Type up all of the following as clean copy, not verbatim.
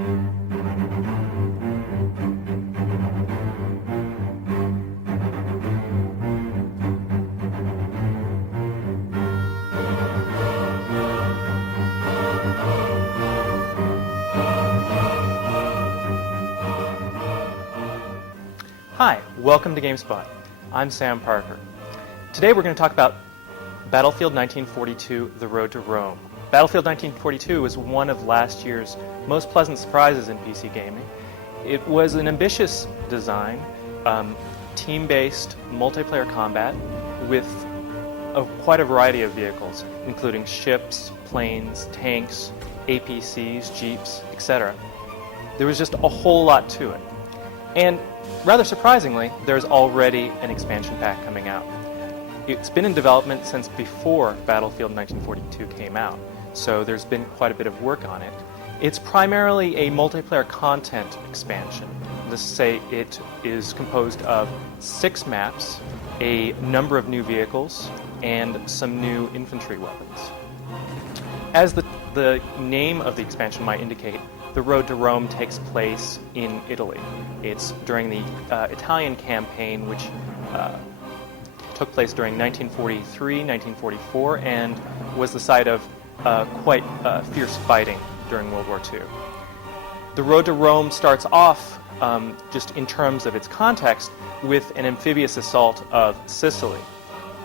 Hi, welcome to GameSpot. I'm Sam Parker. Today we're going to talk about Battlefield 1942: The Road to Rome. Battlefield 1942 was one of last year's most pleasant surprises in PC gaming. It was an ambitious design, team-based multiplayer combat with quite a variety of vehicles, including ships, planes, tanks, APCs, jeeps, etc. There was just a whole lot to it. And rather surprisingly, there's already an expansion pack coming out. It's been in development since before Battlefield 1942 came out, so there's been quite a bit of work on it. It's primarily a multiplayer content expansion. Let's say it is composed of 6 maps, a number of new vehicles, and some new infantry weapons. As the name of the expansion might indicate, The Road to Rome takes place in Italy. It's during the Italian campaign, which took place during 1943, 1944, and was the site of quite fierce fighting during World War II. The Road to Rome starts off, just in terms of its context, with an amphibious assault of Sicily,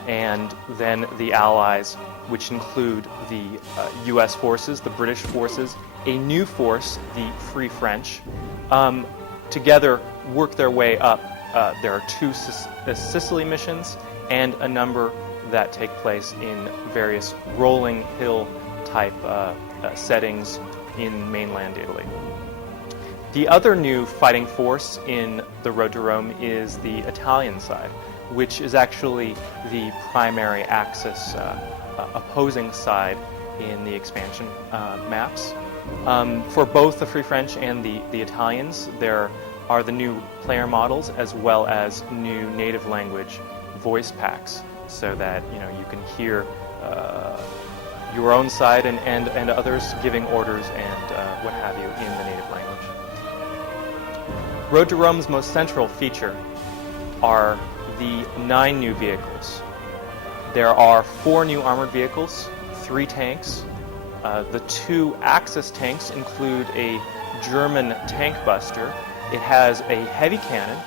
and then the Allies, which include the US forces, the British forces, a new force, the Free French, together work their way up. There are 2 Sicily missions and a number that take place in various rolling hill type settings in mainland Italy. The other new fighting force in The Road to Rome is the Italian side, which is actually the primary Axis opposing side in the expansion maps. For both the Free French and the Italians, there are the new player models as well as new native language voice packs, so that you can hear your own side and others giving orders and what have you in the native language. Road to Rome's most central feature are the 9 new vehicles. There are 4 new armored vehicles, 3 tanks. The 2 Axis tanks include a German tank buster. It has a heavy cannon,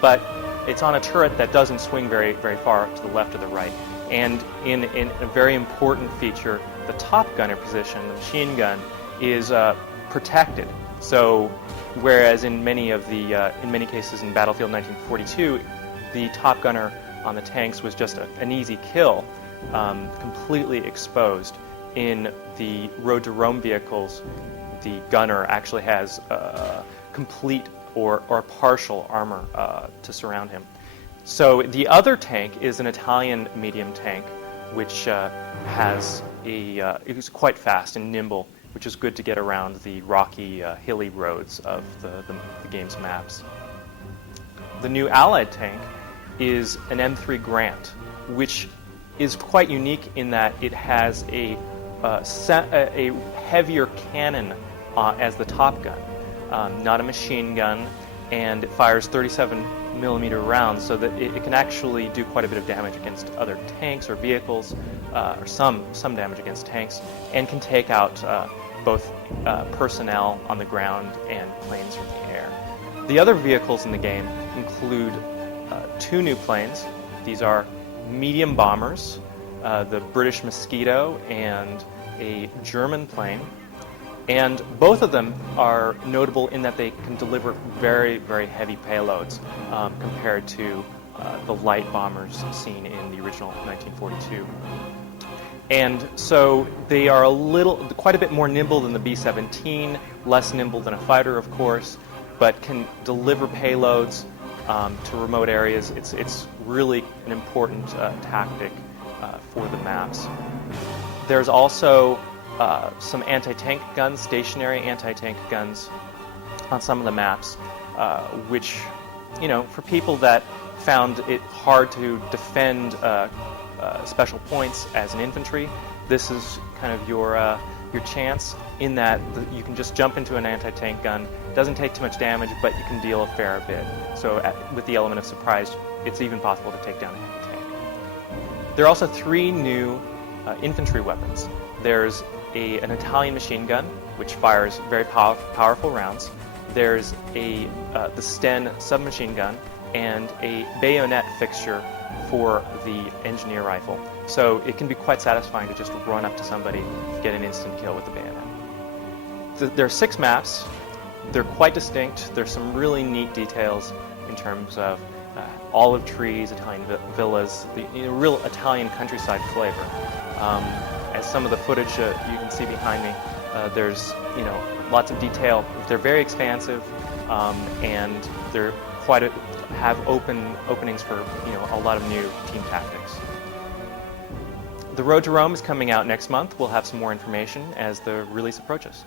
but it's on a turret that doesn't swing very far to the left or the right. And in a very important feature, the top gunner position, the machine gun, is protected. So, whereas in many cases in Battlefield 1942, the top gunner on the tanks was just an easy kill, completely exposed. In the Road to Rome vehicles, the gunner actually has complete or partial armor to surround him. So the other tank is an Italian medium tank, which is quite fast and nimble, which is good to get around the rocky, hilly roads of the game's maps. The new Allied tank is an M3 Grant, which is quite unique in that it has a heavier cannon as the top gun, not a machine gun, and it fires 37mm rounds, so that it can actually do quite a bit of damage against other tanks or vehicles, or some damage against tanks, and can take out both personnel on the ground and planes from the air. The other vehicles in the game include 2 new planes. These are medium bombers, the British Mosquito and a German plane, and both of them are notable in that they can deliver very heavy payloads compared to the light bombers seen in the original 1942. And so they are quite a bit more nimble than the B-17, less nimble than a fighter, of course, but can deliver payloads to remote areas. It's really an important tactic for the maps. There's also some anti-tank guns, stationary anti-tank guns on some of the maps, which, for people that found it hard to defend special points as an infantry, this is kind of your chance. in that you can just jump into an anti-tank gun. It doesn't take too much damage, but you can deal a fair bit. So with the element of surprise, it's even possible to take down a heavy tank. There are also 3 new infantry weapons. There's an Italian machine gun, which fires very powerful rounds. There's the Sten submachine gun and a bayonet fixture for the engineer rifle. So it can be quite satisfying to just run up to somebody, get an instant kill with the bayonet. There are 6 maps. They're quite distinct. There's some really neat details in terms of olive trees, Italian villas, the real Italian countryside flavor. As some of the footage you can see behind me, there's lots of detail. They're very expansive, and they're have openings for a lot of new team tactics. The Road to Rome is coming out next month. We'll have some more information as the release approaches.